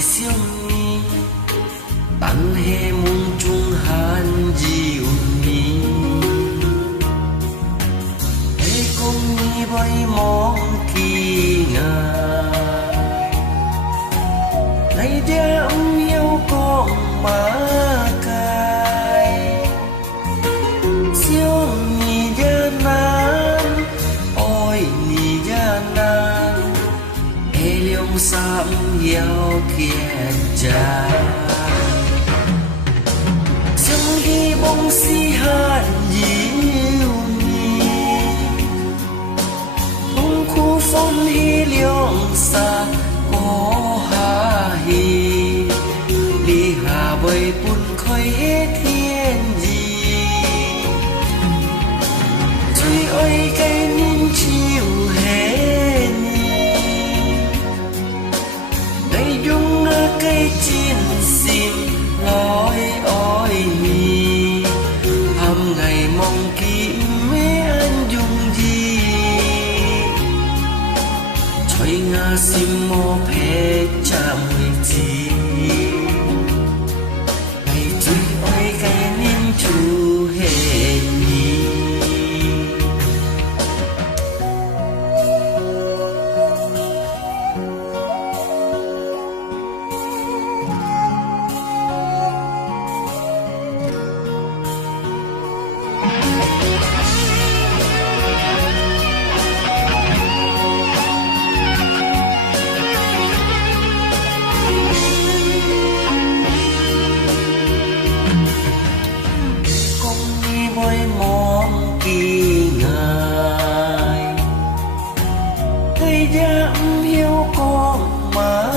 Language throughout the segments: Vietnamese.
相你，但係夢中還有你。係講你會忘記我，你點要講馬街？想你也難，愛你也難，係兩心要堅持。想希望是還有你，痛苦歡喜兩沙過下去，你下為半開天意，最愛嘅年就係你，你用我嘅真心來愛你，含ngày mong kỹ mấy anh dùng gì, trời ngã sim mô phê cha mười gì, ngày chơi ơi cái niềm chú hệ nhỉ. Với mong kỳ ngài, người dám hiểu con mà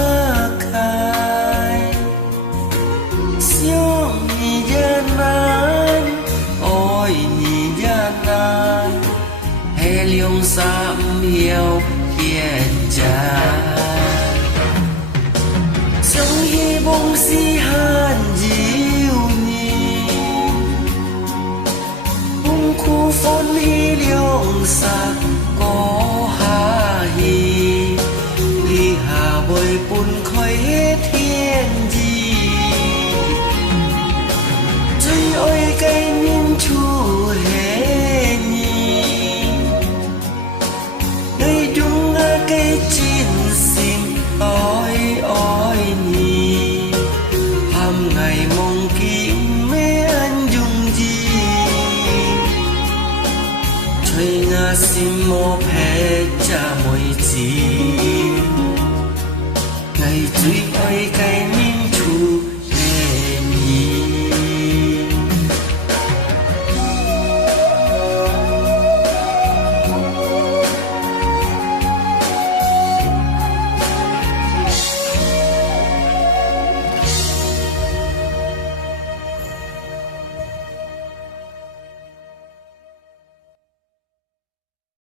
khai, siêu nhị gian nan, ôi nhị gian nan, hay liông sám hiểu kiên tràn, sống hy vọng si hàn diệu khu phồn hi liêu xa có hà hi, đi hà bơi bùn khói thiên gì, trời ơi cái niềm chú hệ nhỉ, nơi đúng ngã cái chín xin ôi ôi nhỉ, hàm ngày mong kỹ mê anh dùng gì. Trời ngã sim mô phê cha môi chi, ngày duy ơi cái